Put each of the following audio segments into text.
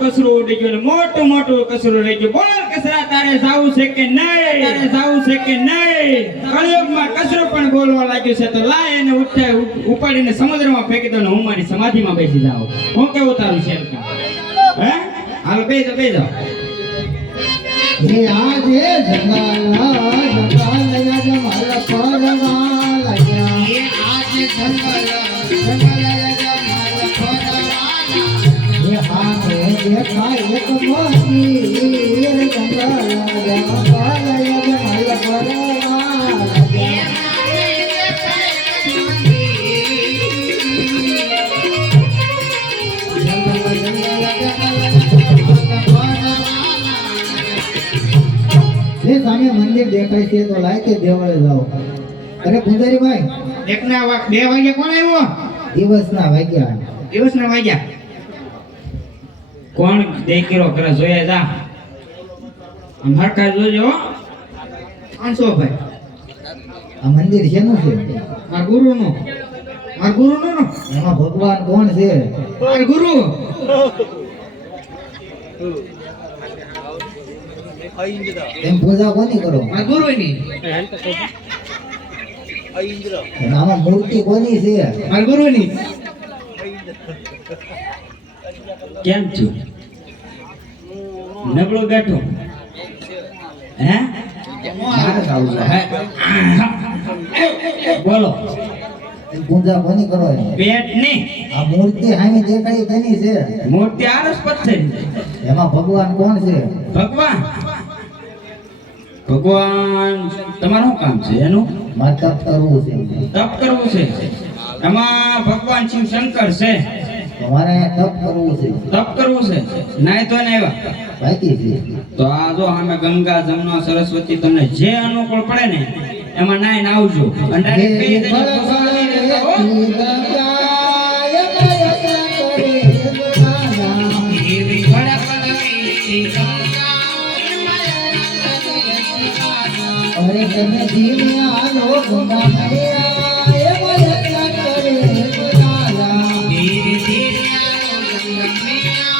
કસરો ઉડી ગયો મોટું મોટું કસરો રહી ગયો બોલ કસરા તારે જાવું છે કે નહીં તારે જાવું છે કે નહીં કળિયુગમાં કસરો પણ બોલવા લાગ્યો છે તો લાય એને ઉપાડીને સમુદ્રમાં ફેંકી દો ને હું મારી સમાધિમાં બેસી જાઉં હું કેવું તારું છે હે હાલો બેજો બેજો હે આજે જંગલા જમાલ પરવા લાગ્યા હે આજે જંગલા જમાલ પરવા દેખાય એક મોતી જંગલા જમાલ સામે મંદિર દેખાય છે તો લાય કે દેવળે જાઓ. અરે પૂજારી ભાઈ એકના 2 વાગ્યા કોણ આવ્યો? દિવસના વાગ્યા કોણ દેખીરો કરે જોયા જા હરકા જોજો 500 ભાઈ. આ મંદિર શેનું છે? મારા ગુરુનું નો એમાં ભગવાન કોણ છે? મારા ગુરુ. એમ પૂજા કોની કરો? મારા ગુરુની. આમાં મૂર્તિ કોની છે? મારા ગુરુની. કેમ છું નબળો બેઠો હે બોલો પૂજા કોની કરો? પેટ ની આ મૂર્તિ હામી દેખાય તેની છે? મૂર્તિ આરસ પથ્થર. એમાં ભગવાન કોણ છે? ભગવાન તમારું કામ છે એનું? મારે તપ કરવું છે. તપ કરવું છે એમાં ભગવાન શિવ શંકર છે. તમારે તપ કરવું છે. તપ કરવું છે નાય તો ને એવા બાકી છે તો આ જો અમે ગંગા જમના સરસ્વતી તમને જે અનુકૂળ પડે ને એમાં નાય ને આવજો. અરે તમે ધીમે આવો ગંગા મૈયા એ મયલા કરે ગુલાલા ધીરે ધીરે આવો ગંગા મૈયા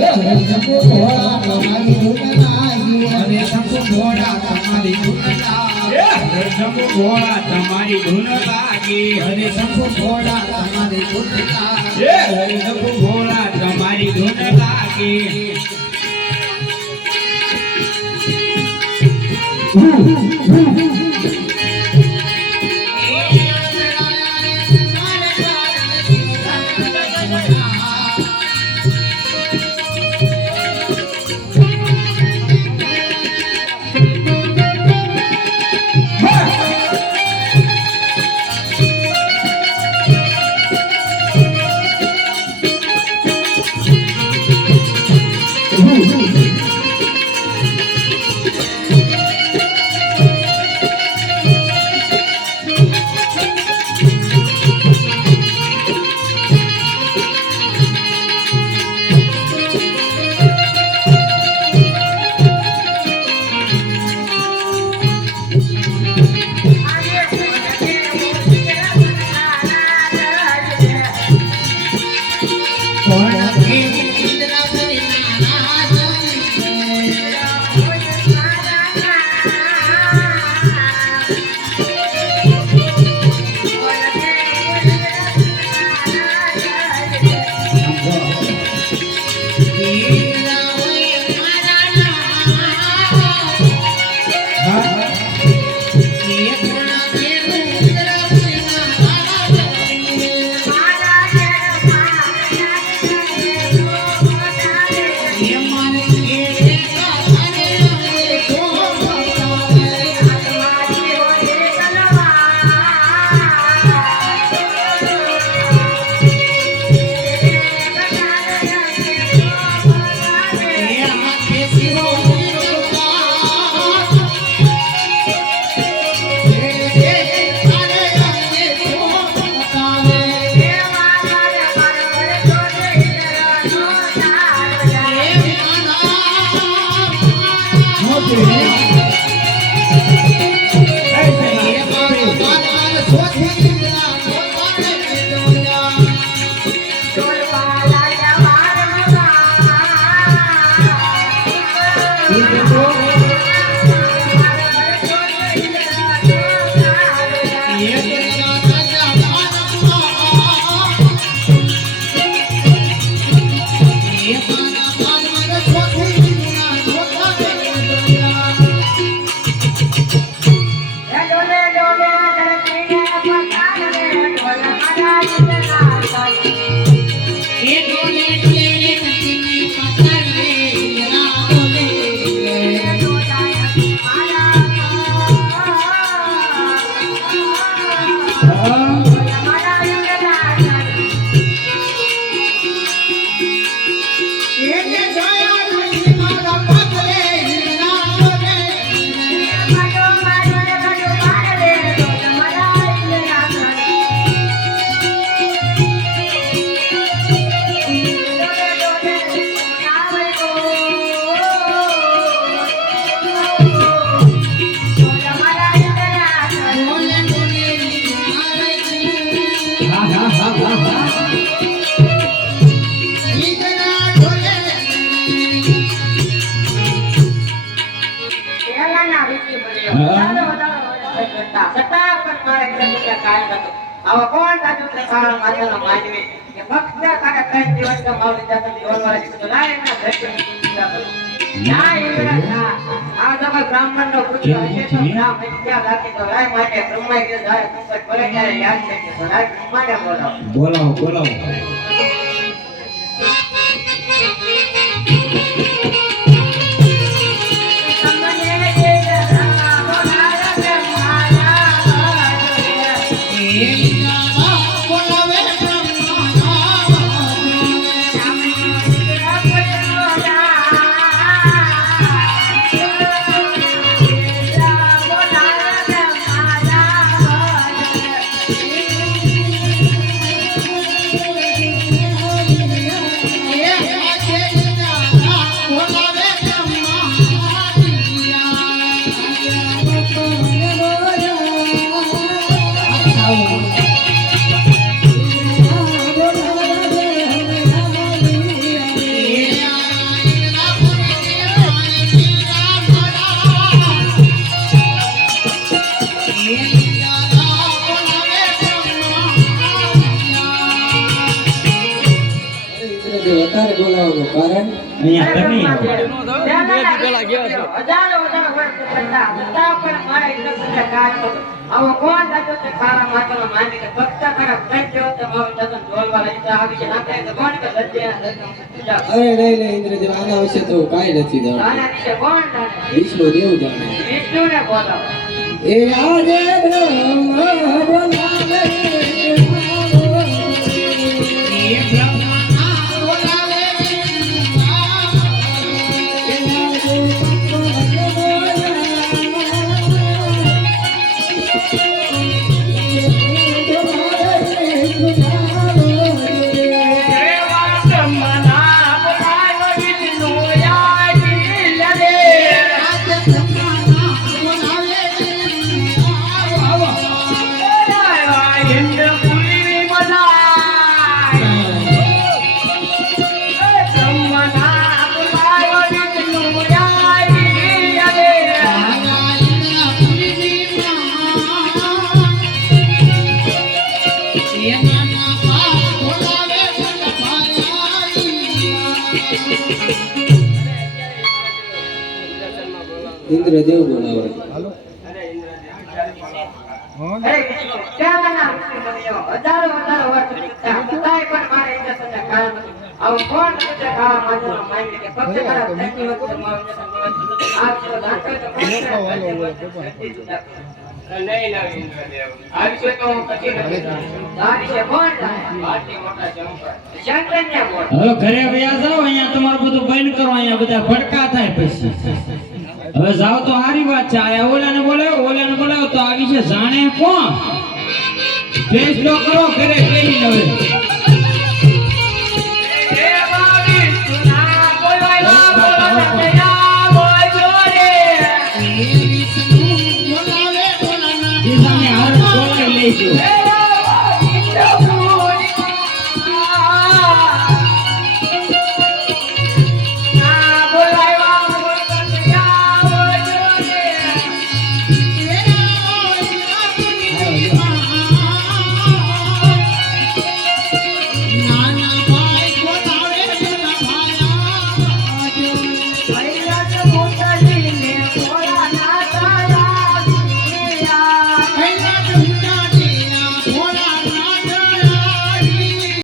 એ શંભુ ભોળા તમારી ધૂન લાગી. અરે શંભુ ભોળા તમારી ધૂન લાગી. અરે શંભુ ભોળા તમારી ધૂન લાગી. અરે શંભુ ભોળા તમારી ધૂન લાગી. અરે શંભુ ભોળા તમારી ધૂન લાગી. આવા કોણ તાજુ ખાવા માટેનો માનવી કે ફક્ત તારે કઈ દિવસ માવલી જાતે જોલવાળી તો લાય ના ભેટ ના એવડા ના આ તો બ્રાહ્મણ નો પુત્ર હશે તો નામ વિદ્યા લાગે તો લાય માટે બ્રહ્મા કે જાય સંકટ પડે ત્યારે યાદ છે કે લાય બ્રહ્માને બોલાવો બોલાવો વધારે બોલાવવાનું કારણ અહીંયા તમે આવો. આવો કોણ દાદો તે ખાવા માટેનો માની કે ભક્ત ખરા કંઈ તો મારું દર્શન જોલવા લઈ જા આવી છે નાખે તો કોણ કે લજ્જા અરે નહીં ઇન્દ્રદેવ આના વિશે તો કાંઈ નથી જાણતું. આના વિશે કોણ જાણે વિષ્ણુ દેવ જાણે. વિષ્ણુને બોલાવો એ આજે બ્રહ્મ બોલાવે ઇન્દ્રદેવ બોલાવે. હવે ઘરે વયા જાઓ, અહીંયા તમારું બધું બંધ કરો, અહીંયા બધા ભડકા થાય પછી. હવે જાઓ તો સારી વાત છે. આ ઓલાને બોલાવો તો આ વિશે જાણે કોણ? ફેસલો કરો ઘરે કેવી હવે. દઈશું.